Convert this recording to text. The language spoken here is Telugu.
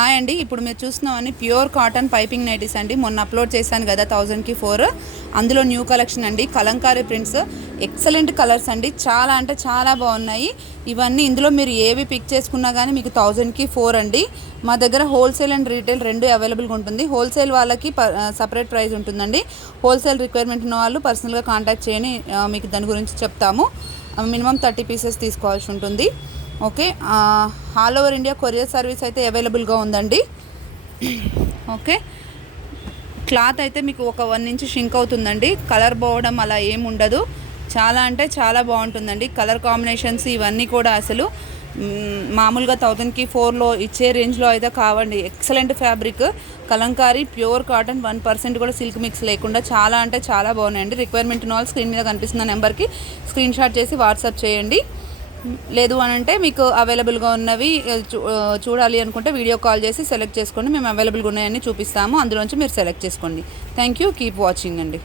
హాయ్ అండి, ఇప్పుడు మీరు చూస్తున్నామని ప్యూర్ కాటన్ పైపింగ్ నైటీస్ అండి. మొన్న అప్లోడ్ చేశాను కదా 1000కి 4. అందులో న్యూ కలెక్షన్ అండి. కలంకారీ ప్రింట్స్, ఎక్సలెంట్ కలర్స్ అండి. చాలా అంటే చాలా బాగున్నాయి ఇవన్నీ. ఇందులో మీరు ఏవి పిక్ చేసుకున్నా కానీ మీకు 1000కి 4 అండి. మా దగ్గర హోల్సేల్ అండ్ రీటైల్ రెండు అవైలబుల్గా ఉంటుంది. హోల్సేల్ వాళ్ళకి సపరేట్ ప్రైస్ ఉంటుందండి. హోల్సేల్ రిక్వైర్మెంట్ ఉన్న వాళ్ళు పర్సనల్గా కాంటాక్ట్ చేయని మీకు దాని గురించి చెప్తాము. మినిమం 30 పీసెస్ తీసుకోవాల్సి ఉంటుంది. Okay, all over India courier service అయితే అవైలబుల్గా ఉందండి. ఓకే, క్లాత్ అయితే మీకు ఒక 1 ఇంచ్ షింక్ అవుతుందండి. కలర్ పోవడం అలా ఏమి ఉండదు. చాలా అంటే చాలా బాగుంటుందండి. కలర్ కాంబినేషన్స్ ఇవన్నీ కూడా అసలు మామూలుగా 1000కి 4లో ఇచ్చే రేంజ్లో అయితే కావండి. Excellent fabric, Kalamkari pure cotton, 1% కూడా సిల్క్ మిక్స్ లేకుండా చాలా అంటే చాలా బాగున్నాయండి. రిక్వైర్మెంట్ ఉన్న వాళ్ళు స్క్రీన్ మీద కనిపిస్తున్న నెంబర్కి స్క్రీన్ షాట్ చేసి వాట్సాప్ చేయండి. లేదు అని అంటే మీకు అవైలబుల్గా ఉన్నవి చూడాలి అనుకుంటే వీడియో కాల్ చేసి సెలెక్ట్ చేసుకోండి. మేము అవైలబుల్గా ఉన్నాయని చూపిస్తాము. అందులోంచి మీరు సెలెక్ట్ చేసుకోండి. థ్యాంక్ యూ, కీప్ వాచింగ్ అండి.